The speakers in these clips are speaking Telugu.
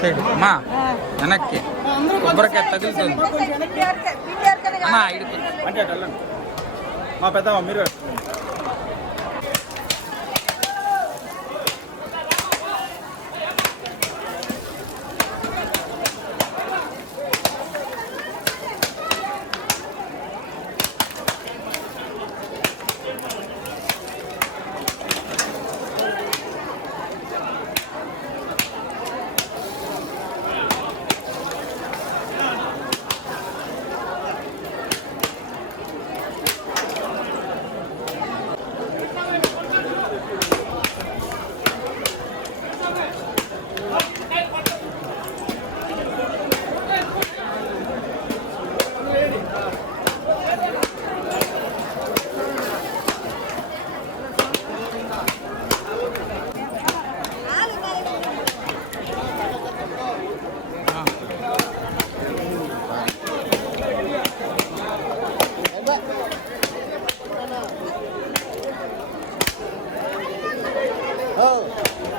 సైడ్ అమ్మా వెనక్కి కొబ్బరికాయ తగులుతుంది అమ్మా ఇడుకు అంటే అటు వెళ్ళండి మా పెద్దమ్మ మీరు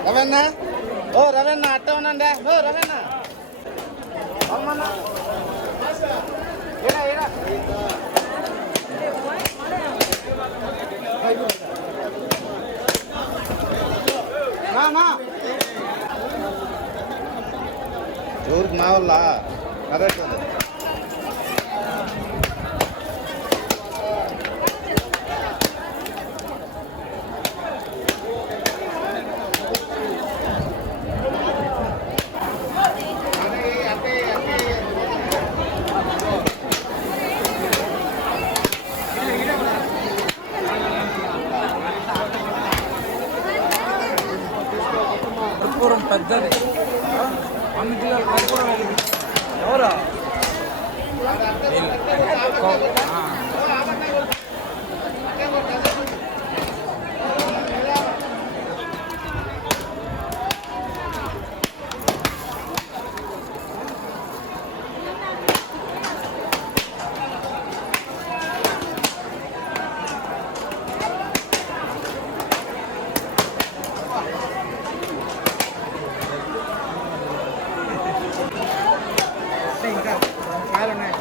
రవన్న ఓ రవన్న అట్ట ఉన్నా ఓ రవన్న అమ్మన్న. ఏడా ఈడ. మా, ఊరికి మా వల్ల. కరెక్ట్ పెద్దది. అన్ని జిల్లాలు వెలిగింది. ఎవరు? కాయలు ఉన్నాయి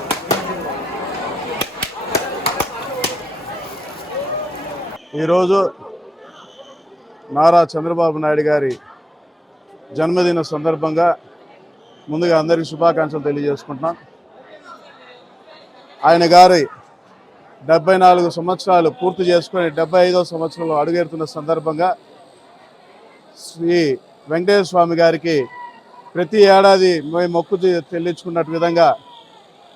ఈరోజు నారా చంద్రబాబు నాయుడు గారి జన్మదిన సందర్భంగా ముందుగా అందరికీ శుభాకాంక్షలు తెలియజేసుకుంటున్నాం. ఆయన గారి డెబ్బై నాలుగు సంవత్సరాలు పూర్తి చేసుకుని డెబ్బై ఐదో సంవత్సరంలో అడుగెడుతున్న సందర్భంగా శ్రీ వెంకటేశ్వర స్వామి గారికి ప్రతి ఏడాది మేము మొక్కు తెల్లించుకున్నట్టు చెల్లించుకున్నట్టు విధంగా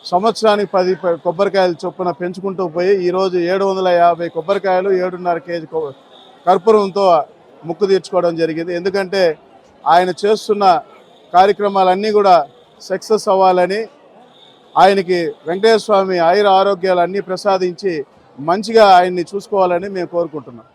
సంవత్సరానికి పది ప- కొబ్బరికాయలు చొప్పున పెంచుకుంటూ పోయి ఈరోజు ఏడు వందల యాభై కొబ్బరికాయలు ఏడున్నర కేజీ కర్పూరంతో ముక్కు తీర్చుకోవడం జరిగింది. ఎందుకంటే ఆయన చేస్తున్న కార్యక్రమాలన్నీ కూడా సక్సెస్ అవ్వాలని ఆయనకి వెంకటేశ్వర స్వామి ఆయుర ఆరోగ్యాలు అన్నీ ప్రసాదించి మంచిగా ఆయన్ని చూసుకోవాలని మేము కోరుకుంటున్నాం.